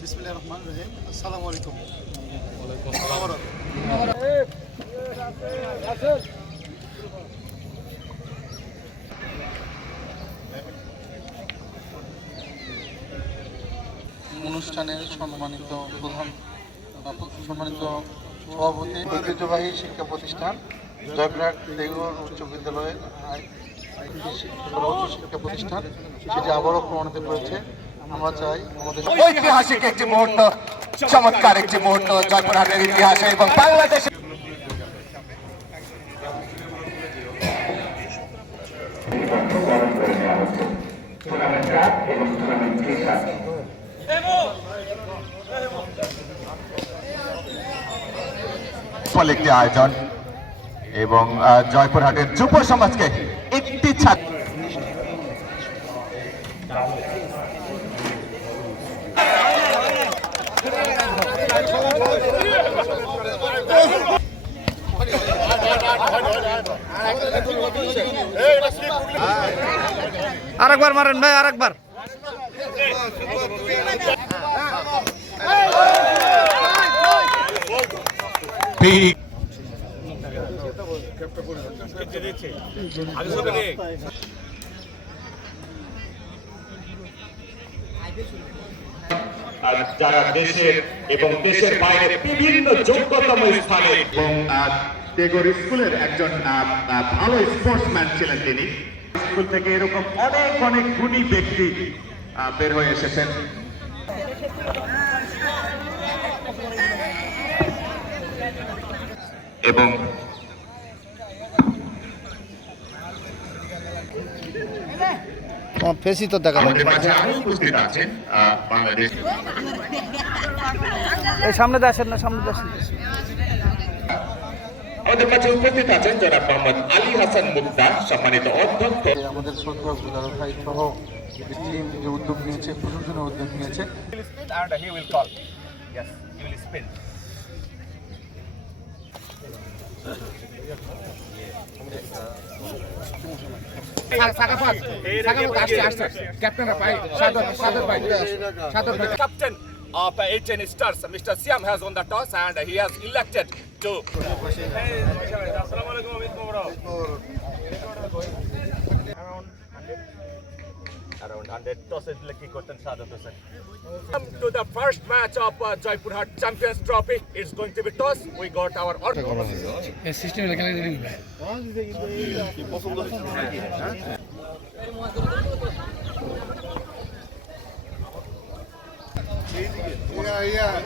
বিসমিল্লাহির রহমানির রহিম। আসসালামু আলাইকুম। অনুষ্ঠানের সম্মানিত সভাপতি, ঐতিহ্যবাহী শিক্ষা প্রতিষ্ঠান জয়পুরহাট টেগোর উচ্চ বিদ্যালয়ের উচ্চ শিক্ষা প্রতিষ্ঠান সেটি আবারও প্রমাণিত করেছে। আমরা চাই আমাদের ঐতিহাসিক একটি মুহূর্ত, চমৎকার একটি মুহূর্ত জয়পুরহাটের ইতিহাসে এবং বাংলাদেশে। একটি আয়োজন এবং জয়পুরহাটের যুব সমাজকে একটি ছাত্র আরেকবার মারেন ভাই, আরেকবার। যারা দেশের এবং দেশের বাইরে বিভিন্ন যোগ্যতম স্থানে এবং টেগোর স্কুলের একজন ভালো স্পোর্টসম্যান ছিলেন তিনি। স্কুল থেকে এরকম অনেক অনেক গুণী ব্যক্তি বের হয়ে এসেছেন। এবং ফেসি তো দেখা আমাদের মাঝে আরো উপস্থিত আছেন বাংলাদেশ। এই সামনে দিয়ে আসেন না, সামনে দিয়ে আসেন। আমাদের মাঝে উপস্থিত আছেন জনাব মোহাম্মদ আলী হাসান মুক্তা, সম্মানিত অধ্যক্ষ। আমাদের শ্রদ্ধা গুলার ভাই সহ টিম যে উদ্যোগ নিয়েছে, প্রশংসনীয় উদ্যোগ নিয়েছে। And he will call. Yes, he will spin. Captain of 18 Stars, Mr. Siam has won the toss and he has elected to. Around 100 tosses lucky cotton Sadat Hussain. Come to the first match of Jaipurhat Champions Trophy. It's going to be toss. We got our order. Yeah.